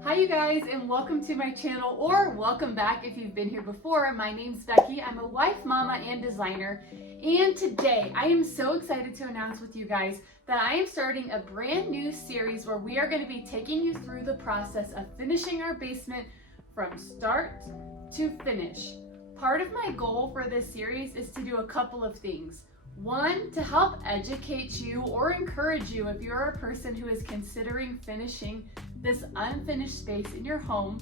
Hi you guys, and welcome to my channel, or welcome back if you've been here before. My name's Becky. I'm a wife, mama, and designer, and today I am so excited to announce with you guys that I am starting a brand new series where we are going to be taking you through the process of finishing our basement from start to finish. Part of my goal for this series is to do a couple of things. One, to help educate you or encourage you if you're a person who is considering finishing this unfinished space in your home.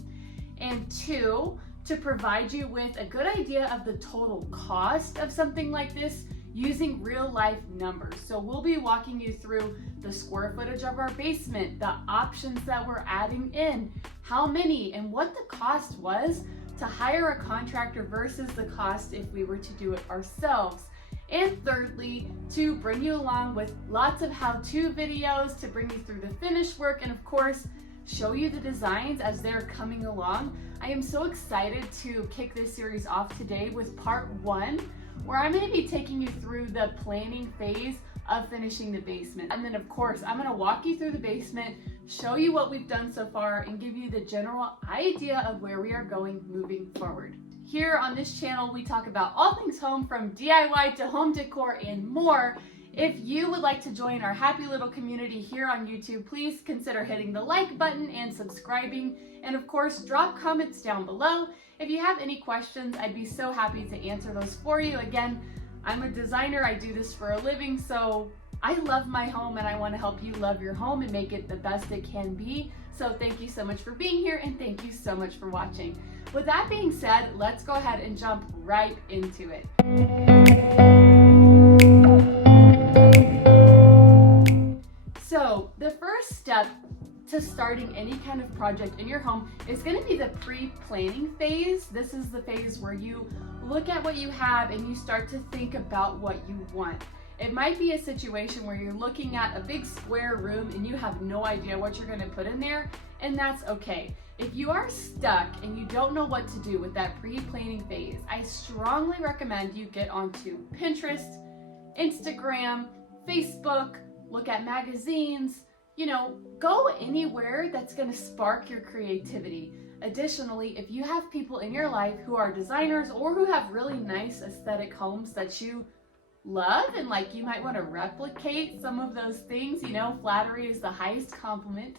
And two, to provide you with a good idea of the total cost of something like this using real life numbers. So we'll be walking you through the square footage of our basement, the options that we're adding in, how many, and what the cost was to hire a contractor versus the cost if we were to do it ourselves. And thirdly, to bring you along with lots of how-to videos to bring you through the finished work and of course, show you the designs as they're coming along. I am so excited to kick this series off today with part one, where I'm going to be taking you through the planning phase of finishing the basement. And then of course, I'm going to walk you through the basement, show you what we've done so far, and give you the general idea of where we are going moving forward. Here on this channel, we talk about all things home, from DIY to home decor and more. If you would like to join our happy little community here on YouTube, please consider hitting the like button and subscribing. And of course, drop comments down below. If you have any questions, I'd be so happy to answer those for you. Again, I'm a designer, I do this for a living, so I love my home and I want to help you love your home and make it the best it can be. So thank you so much for being here and thank you so much for watching. With that being said, let's go ahead and jump right into it. So the first step to starting any kind of project in your home is going to be the pre-planning phase. This is the phase where you look at what you have and you start to think about what you want. It might be a situation where you're looking at a big square room and you have no idea what you're going to put in there, and that's okay. If you are stuck and you don't know what to do with that pre-planning phase, I strongly recommend you get onto Pinterest, Instagram, Facebook, look at magazines, go anywhere that's going to spark your creativity. Additionally, if you have people in your life who are designers or who have really nice aesthetic homes that you love and you might want to replicate some of those things, flattery is the highest compliment.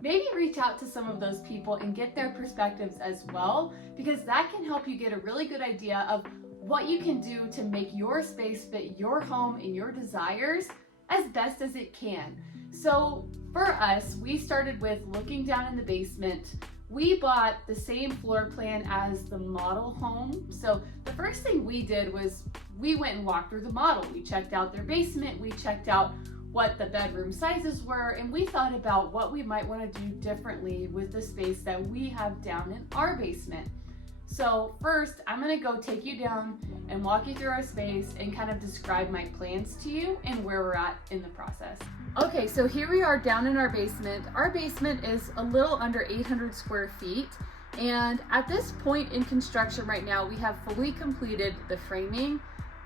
Maybe reach out to some of those people and get their perspectives as well, because that can help you get a really good idea of what you can do to make your space fit your home and your desires as best as it can. So for us, we started with looking down in the basement. We bought the same floor plan as the model home. So the first thing we did was we went and walked through the model. We checked out their basement, we checked out what the bedroom sizes were, and we thought about what we might want to do differently with the space that we have down in our basement. So first, I'm going to go take you down and walk you through our space and kind of describe my plans to you and where we're at in the process. Okay, so here we are down in our basement. Our basement is a little under 800 square feet. And at this point in construction right now, we have fully completed the framing,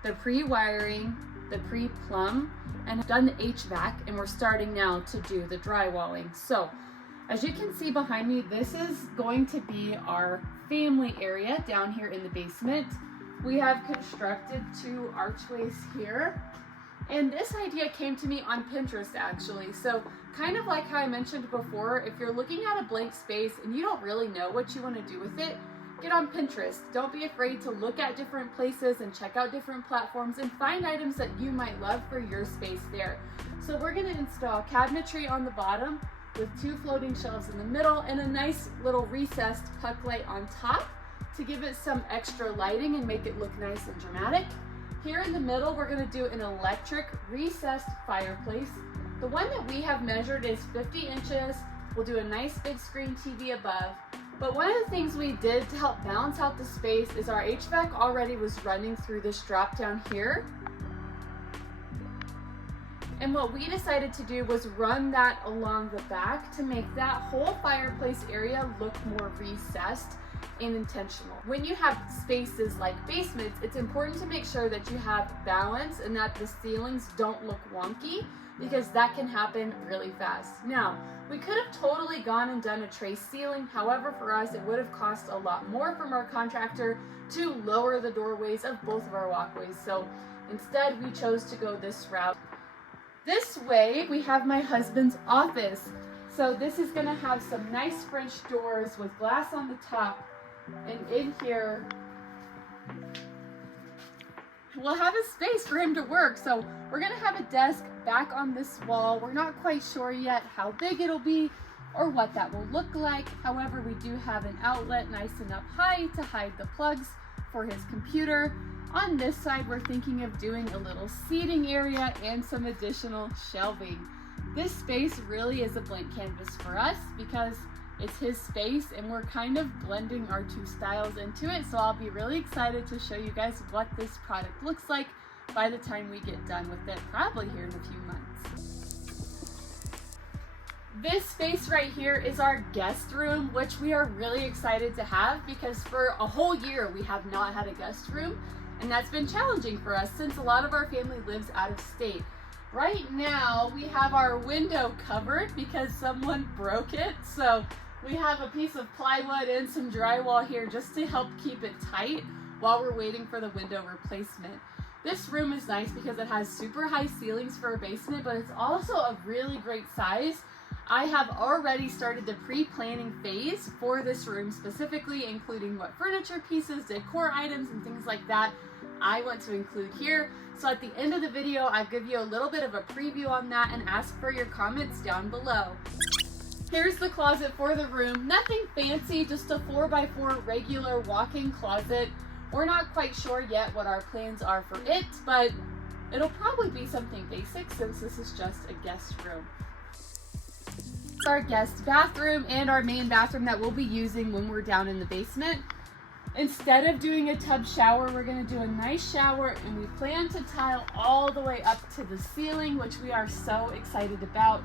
the pre-wiring, the pre-plumb, and done the HVAC, and we're starting now to do the drywalling. So as you can see behind me, this is going to be our family area down here in the basement. We have constructed 2 archways here. And this idea came to me on Pinterest actually. So kind of like how I mentioned before, if you're looking at a blank space and you don't really know what you want to do with it, get on Pinterest. Don't be afraid to look at different places and check out different platforms and find items that you might love for your space there. So we're going to install cabinetry on the bottom with 2 floating shelves in the middle and a nice little recessed puck light on top to give it some extra lighting and make it look nice and dramatic. Here in the middle, we're going to do an electric recessed fireplace. The one that we have measured is 50 inches. We'll do a nice big screen TV above. But one of the things we did to help balance out the space is our HVAC already was running through this drop down here. And what we decided to do was run that along the back to make that whole fireplace area look more recessed. and intentional. When you have spaces like basements, it's important to make sure that you have balance and that the ceilings don't look wonky, because that can happen really fast. Now, we could have totally gone and done a tray ceiling. However, for us, it would have cost a lot more from our contractor to lower the doorways of both of our walkways. So instead, we chose to go this route. This way, we have my husband's office. So this is gonna have some nice French doors with glass on the top. And in here, we'll have a space for him to work. So we're gonna have a desk back on this wall. We're not quite sure yet how big it'll be or what that will look like. However, we do have an outlet nice and up high to hide the plugs for his computer. On this side, we're thinking of doing a little seating area and some additional shelving. This space really is a blank canvas for us because it's his space and we're kind of blending our two styles into it. So I'll be really excited to show you guys what this product looks like by the time we get done with it, probably here in a few months. This space right here is our guest room, which we are really excited to have because for a whole year we have not had a guest room, and that's been challenging for us since a lot of our family lives out of state. Right now we have our window covered because someone broke it, so we have a piece of plywood and some drywall here just to help keep it tight while we're waiting for the window replacement. This room is nice because it has super high ceilings for a basement, but it's also a really great size. I have already started the pre-planning phase for this room specifically, including what furniture pieces, decor items, and things like that I want to include here. So at the end of the video, I'll give you a little bit of a preview on that and ask for your comments down below. Here's the closet for the room. Nothing fancy, just a 4x4 regular walk-in closet. We're not quite sure yet what our plans are for it, but it'll probably be something basic since this is just a guest room. Our guest bathroom and our main bathroom that we'll be using when we're down in the basement. Instead of doing a tub shower, we're going to do a nice shower, and we plan to tile all the way up to the ceiling, which we are so excited about.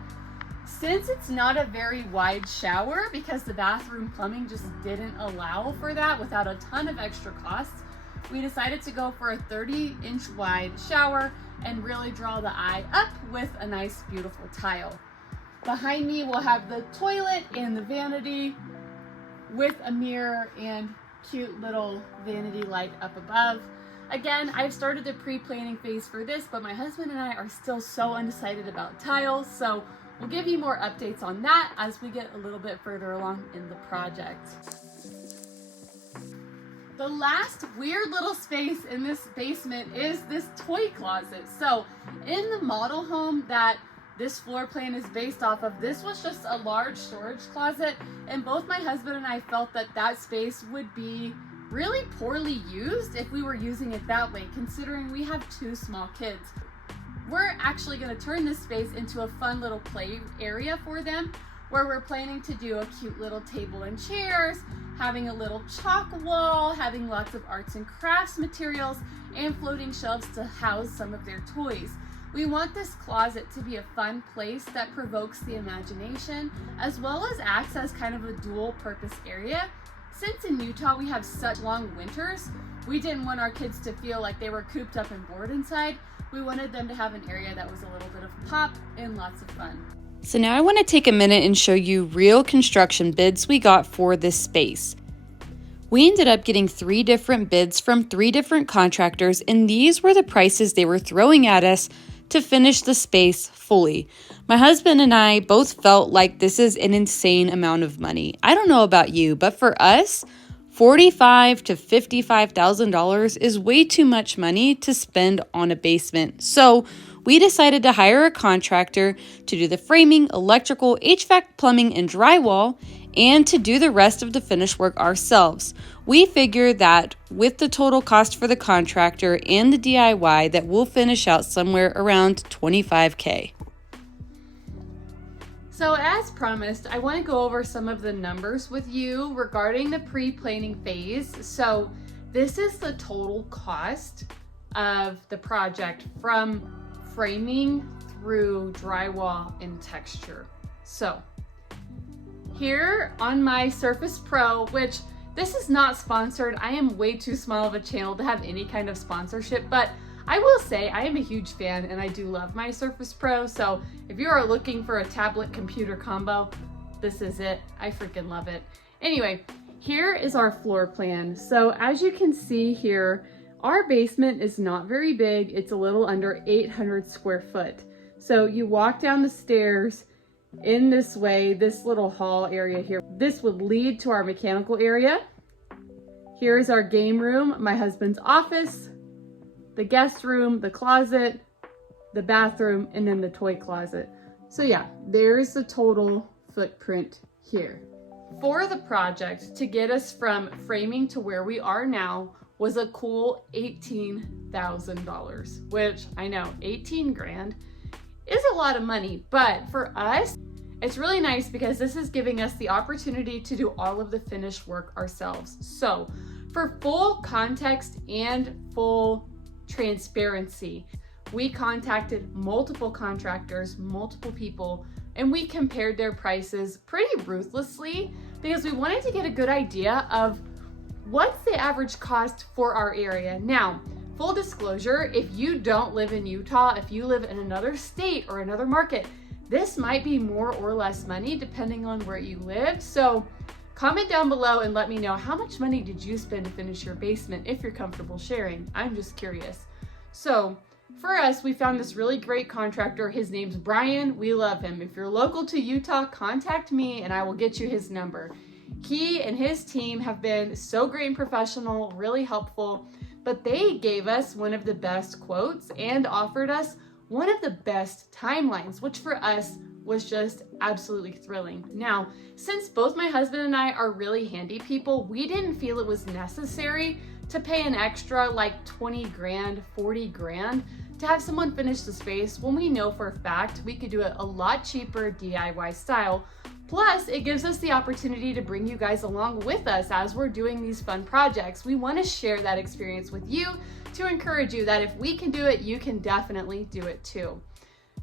Since it's not a very wide shower, because the bathroom plumbing just didn't allow for that without a ton of extra costs, we decided to go for a 30-inch wide shower and really draw the eye up with a nice, beautiful tile. Behind me, we'll have the toilet and the vanity with a mirror and cute little vanity light up above. Again, I've started the pre-planning phase for this, but my husband and I are still so undecided about tiles, so we'll give you more updates on that as we get a little bit further along in the project. The last weird little space in this basement is this toy closet. So in the model home that this floor plan is based off of, this was just a large storage closet, and both my husband and I felt that that space would be really poorly used if we were using it that way, considering we have two small kids. We're actually going to turn this space into a fun little play area for them, where we're planning to do a cute little table and chairs, having a little chalk wall, having lots of arts and crafts materials, and floating shelves to house some of their toys. We want this closet to be a fun place that provokes the imagination, as well as acts as kind of a dual purpose area. Since in Utah we have such long winters, we didn't want our kids to feel like they were cooped up and bored inside. We wanted them to have an area that was a little bit of pop and lots of fun. So now I want to take a minute and show you real construction bids we got for this space. We ended up getting 3 different bids from 3 different contractors, and these were the prices they were throwing at us to finish the space fully. My husband and I both felt like this is an insane amount of money. I don't know about you, but for us, $45,000 to $55,000 is way too much money to spend on a basement. So we decided to hire a contractor to do the framing, electrical, HVAC, plumbing, and drywall, and to do the rest of the finish work ourselves. We figure that with the total cost for the contractor and the DIY, that we'll finish out somewhere around $25,000. So as promised, I want to go over some of the numbers with you regarding the pre-planning phase. So this is the total cost of the project from framing through drywall and texture. So here on my Surface Pro, which This is not sponsored. I am way too small of a channel to have any kind of sponsorship, but I will say I am a huge fan and I do love my Surface Pro. So if you are looking for a tablet computer combo, this is it. I freaking love it. Anyway, here is our floor plan. So as you can see here, our basement is not very big. It's a little under 800 square foot. So you walk down the stairs in this way, this little hall area here. This would lead to our mechanical area. Here is our game room, my husband's office, the guest room, the closet, the bathroom, and then the toy closet. So yeah, there's the total footprint here. For the project, to get us from framing to where we are now was a cool $18,000, which I know 18 grand is a lot of money, but for us, it's really nice because this is giving us the opportunity to do all of the finished work ourselves. So for full context and full transparency, we contacted multiple contractors, multiple people, and we compared their prices pretty ruthlessly because we wanted to get a good idea of what's the average cost for our area. Now, full disclosure, if you don't live in Utah, if you live in another state or another market, this might be more or less money depending on where you live. So comment down below and let me know, how much money did you spend to finish your basement if you're comfortable sharing? I'm just curious. So for us, we found this really great contractor. His name's Brian. We love him. If you're local to Utah, contact me and I will get you his number. He and his team have been so great and professional, really helpful, but they gave us one of the best quotes and offered us one of the best timelines, which for us was just absolutely thrilling. Now, since both my husband and I are really handy people, we didn't feel it was necessary to pay an extra like 20 grand, 40 grand to have someone finish the space when we know for a fact we could do it a lot cheaper DIY style. Plus, it gives us the opportunity to bring you guys along with us as we're doing these fun projects. We want to share that experience with you to encourage you that if we can do it, you can definitely do it too.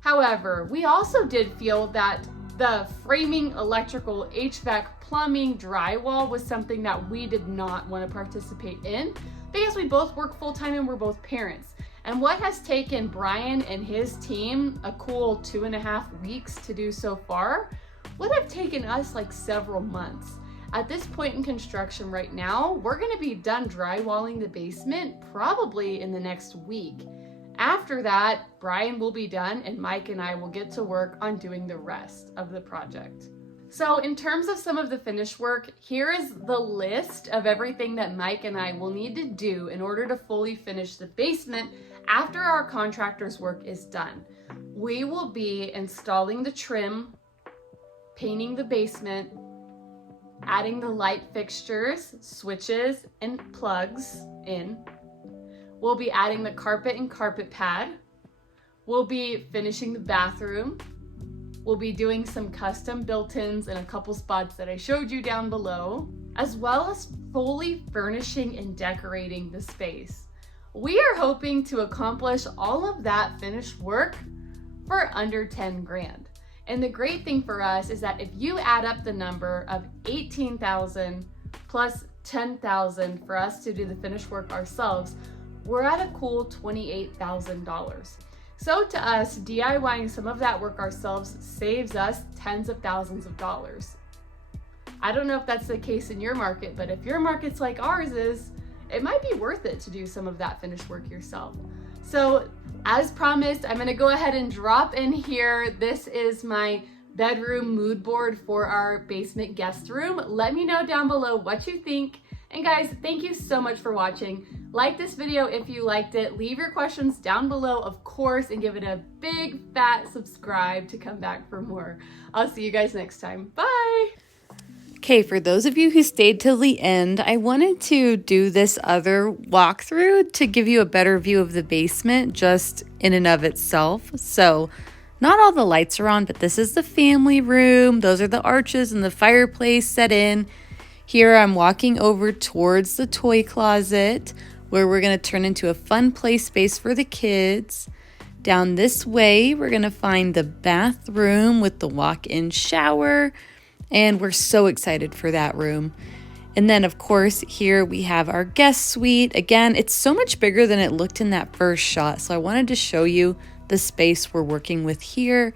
However, we also did feel that the framing, electrical, HVAC, plumbing, drywall was something that we did not want to participate in because we both work full-time and we're both parents. And what has taken Brian and his team a cool 2.5 weeks to do so far would have taken us like several months. At this point in construction right now, we're gonna be done drywalling the basement probably in the next week. After that, Brian will be done and Mike and I will get to work on doing the rest of the project. So in terms of some of the finished work, here is the list of everything that Mike and I will need to do in order to fully finish the basement after our contractor's work is done. We will be installing the trim, painting the basement, adding the light fixtures, switches, and plugs in. We'll be adding the carpet and carpet pad. We'll be finishing the bathroom. We'll be doing some custom built-ins in a couple spots that I showed you down below, as well as fully furnishing and decorating the space. We are hoping to accomplish all of that finished work for under 10 grand. And the great thing for us is that if you add up the number of 18,000 plus 10,000 for us to do the finished work ourselves, we're at a cool $28,000. So to us, DIYing some of that work ourselves saves us tens of thousands of dollars. I don't know if that's the case in your market, but if your market's like ours is, it might be worth it to do some of that finished work yourself. So as promised, I'm gonna go ahead and drop in here. This is my bedroom mood board for our basement guest room. Let me know down below what you think. And guys, thank you so much for watching. Like this video if you liked it. Leave your questions down below, of course, and give it a big fat subscribe to come back for more. I'll see you guys next time. Bye. Okay, for those of you who stayed till the end, I wanted to do this other walkthrough to give you a better view of the basement just in and of itself. So not all the lights are on, but this is the family room. Those are the arches and the fireplace set in. Here I'm walking over towards the toy closet where we're going to turn into a fun play space for the kids. Down this way, we're going to find the bathroom with the walk-in shower. And we're so excited for that room. And then of course, here we have our guest suite. Again, it's so much bigger than it looked in that first shot. So I wanted to show you the space we're working with here.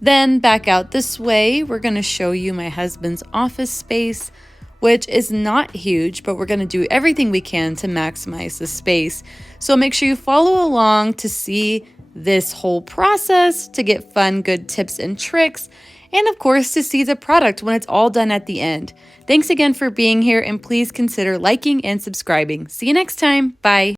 Then back out this way, we're gonna show you my husband's office space, which is not huge, but we're gonna do everything we can to maximize the space. So make sure you follow along to see this whole process, to get fun, good tips and tricks, and of course to see the product when it's all done at the end. Thanks again for being here, and please consider liking and subscribing. See you next time. Bye.